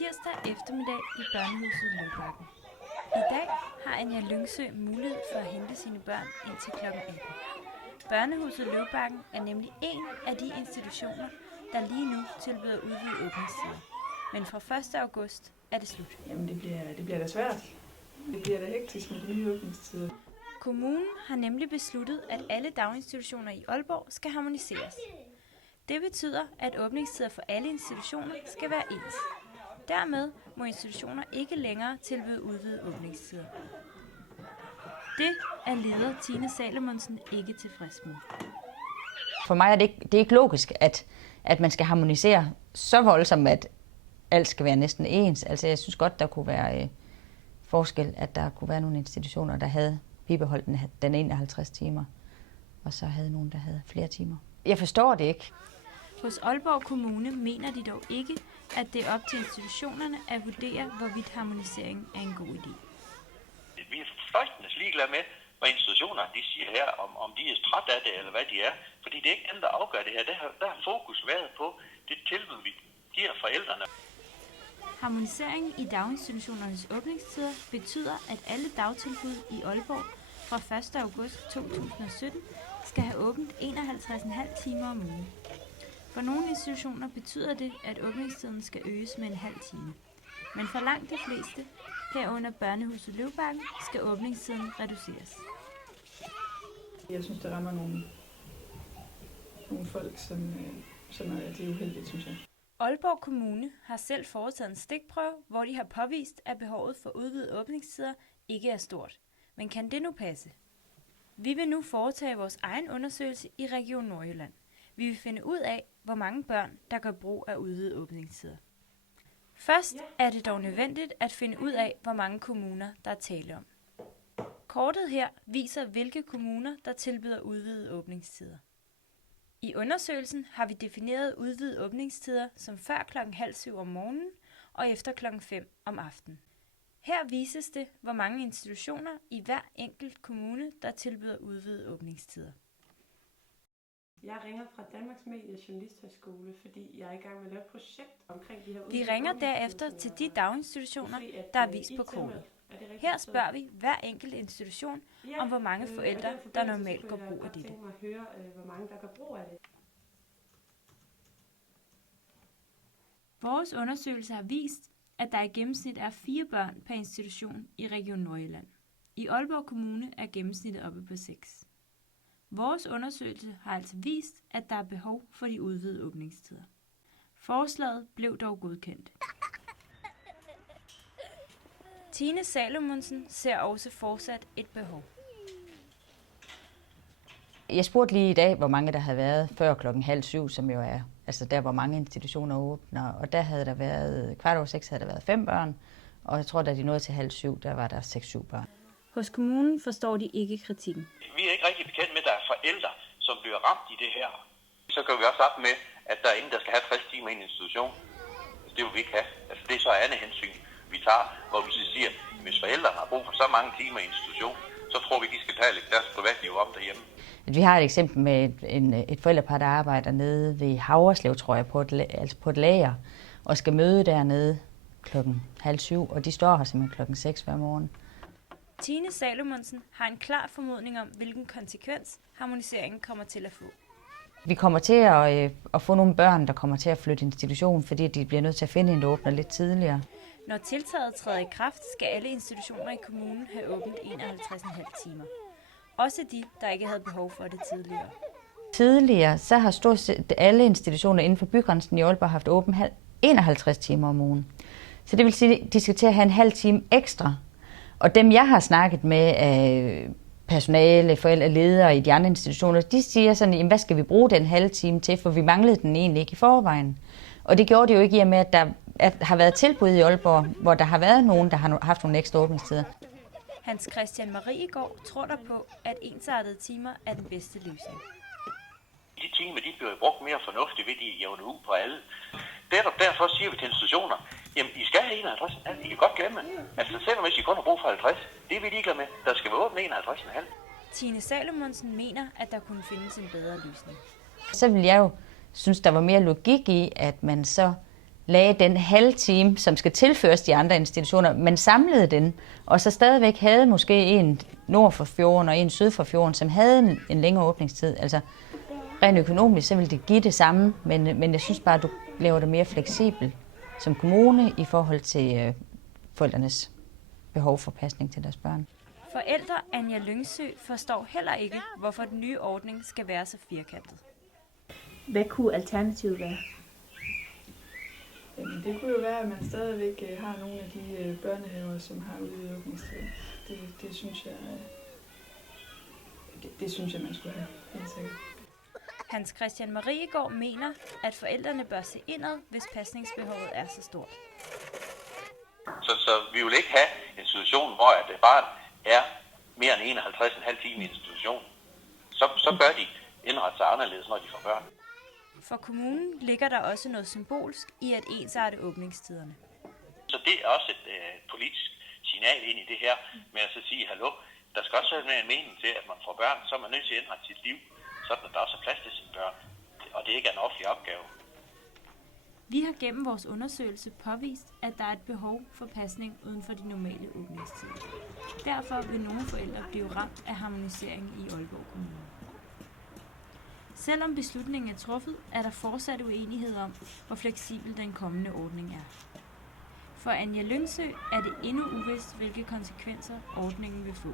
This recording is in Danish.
tirsdag eftermiddag i børnehuset Løvbakken. I dag har Anja Lyngsø mulighed for at hente sine børn indtil kl. 18. Børnehuset Løvbakken er nemlig en af de institutioner, der lige nu tilbyder udvidet åbningstider. Men fra 1. august er det slut. Jamen det bliver da svært. Det bliver da hektisk med de nye åbningstider. Kommunen har nemlig besluttet, at alle daginstitutioner i Aalborg skal harmoniseres. Det betyder, at åbningstider for alle institutioner skal være ens. Dermed må institutioner ikke længere tilbyde udvidede åbningstider. Det er leder Tine Salomonsen ikke tilfreds med. For mig er det ikke logisk, at man skal harmonisere så voldsomt, at alt skal være næsten ens. Altså jeg synes godt, der kunne være forskel, at der kunne være nogle institutioner, der havde bibeholdt den 51 timer, og så havde nogen, der havde flere timer. Jeg forstår det ikke. Hos Aalborg Kommune mener de dog ikke, at det er op til institutionerne at vurdere, hvorvidt harmonisering er en god idé. Vi er fløjtende ligeglade med, hvad institutionerne de siger her, om de er træt af det, eller hvad de er. Fordi det er ikke dem, der afgør det her. Der har fokus været på det tilbud, vi giver forældrene. Harmonisering i daginstitutionernes åbningstider betyder, at alle dagtilbud i Aalborg fra 1. august 2017 skal have åbent 51,5 timer om ugen. For nogle institutioner betyder det, at åbningstiden skal øges med en halv time. Men for langt de fleste, herunder børnehuset Løvbakken, skal åbningstiden reduceres. Jeg synes, det rammer nogle folk, som er det uheldigt, synes jeg. Aalborg Kommune har selv foretaget en stikprøve, hvor de har påvist, at behovet for udvidede åbningstider ikke er stort. Men kan det nu passe? Vi vil nu foretage vores egen undersøgelse i Region Nordjylland. Vi vil finde ud af, hvor mange børn, der gør brug af udvidede åbningstider. Først er det dog nødvendigt at finde ud af, hvor mange kommuner, der er tale om. Kortet her viser, hvilke kommuner, der tilbyder udvidede åbningstider. I undersøgelsen har vi defineret udvidede åbningstider som før kl. 6:30 om morgenen og efter kl. 5 om aftenen. Her vises det, hvor mange institutioner i hver enkelt kommune, der tilbyder udvidede åbningstider. Jeg ringer fra Danmarks Medie Journalisthøjskole, fordi jeg er i gang med at lave et projekt omkring de her. Vi ringer derefter til de daginstitutioner, der er vist på kortet. Her spørger vi hver enkelt institution om, hvor mange forældre, der normalt gør brug af dette. Vores undersøgelse har vist, at der i gennemsnit er 4 børn per institution i Region Nordjylland. I Aalborg Kommune er gennemsnittet oppe på 6. Vores undersøgelse har altså vist, at der er behov for de udvidede åbningstider. Forslaget blev dog godkendt. Tine Salomonsen ser også fortsat et behov. Jeg spurgte lige i dag, hvor mange der havde været før kl. 6:30, som jo er altså der, hvor mange institutioner åbner. Og der havde der været, 6:15 havde der været 5 børn, og jeg tror, da de nåede til 6:30, der var der 6-7 børn. Hos kommunen forstår de ikke kritikken. Vi er ikke rigtig bekendt med, at der er forældre, som bliver ramt i det her. Så gør vi også op med, at der er ingen, der skal have 60 timer i en institution. Det vil vi ikke have. Altså, det er så andet hensyn, vi tager, hvor vi så siger, at hvis forældre har brug for så mange timer i en institution, så tror vi, de skal tale deres privatliv om derhjemme. Vi har et eksempel med et forældrepar, der arbejder nede ved Havreslev, tror jeg, på et lager, og skal møde dernede kl. 6:30, og de står her simpelthen kl. 6 hver morgen. Tine Salomonsen har en klar formodning om, hvilken konsekvens harmoniseringen kommer til at få. Vi kommer til at få nogle børn, der kommer til at flytte institution, fordi de bliver nødt til at finde en, der åbner lidt tidligere. Når tiltaget træder i kraft, skal alle institutioner i kommunen have åbent 51,5 timer. Også de, der ikke havde behov for det tidligere. Tidligere så har stort set alle institutioner inden for bygrænsen i Aalborg haft åbent 51 timer om ugen. Så det vil sige, at de skal til at have en halv time ekstra. Og dem, jeg har snakket med, personale, forældre, ledere i de andre institutioner, de siger sådan, jamen, hvad skal vi bruge den halve time til, for vi manglede den egentlig ikke i forvejen. Og det gjorde det jo ikke i og med, at der har været tilbud i Aalborg, hvor der har været nogen, der har haft nogle ekstra åbningstider. Hans Christian Mariegaard tror der på, at ensartede timer er den bedste løsning. De timer, de bliver brugt mere fornuftigt ved, de jævne ud på alle. Derfor siger vi til institutioner, jamen I skal have 51,5. I kan godt glemme. Altså selvom hvis I kun har brug for 50, det er vi ligeglade med. Der skal være åbent 51,5. Tine Salomonsen mener, at der kunne findes en bedre løsning. Så vil jeg jo synes, der var mere logik i, at man så lagde den halve time, som skal tilføres de andre institutioner, men samlede den, og så stadigvæk havde måske en nord for fjorden og en syd for fjorden, som havde en længere åbningstid. Altså rent økonomisk, så ville det give det samme, men jeg synes bare, at du laver det mere fleksibelt som kommune i forhold til forældrenes behov for pasning til deres børn. Forældre Anja Lyngsø forstår heller ikke, hvorfor den nye ordning skal være så firkantet. Hvad kunne alternativet være? Jamen, det kunne jo være, at man stadigvæk har nogle af de børnehaver, som har udvidet åbningstider. Det synes jeg, man skulle have, helt sikkert. Hans Christian Mariegaard mener, at forældrene bør se indad, hvis pasningsbehovet er så stort. Så vi vil ikke have en situation, hvor et barn er mere end 51,5 timer i institution. Så bør de indrette sig anderledes, når de får børn. For kommunen ligger der også noget symbolsk i at ensarte åbningstiderne. Så det er også et politisk signal ind i det her, med at så sige, hallo, der skal også være en mening til, at man får børn, så er man nødt til at indrette sit liv, sådan at der også er plads til sine børn, og det ikke er en offentlig opgave. Vi har gennem vores undersøgelse påvist, at der er et behov for pasning uden for de normale åbningstider. Derfor vil nogle forældre blive ramt af harmonisering i Aalborg Kommune. Selvom beslutningen er truffet, er der fortsat uenighed om, hvor fleksibel den kommende ordning er. For Anja Lyngsø er det endnu uvist, hvilke konsekvenser ordningen vil få.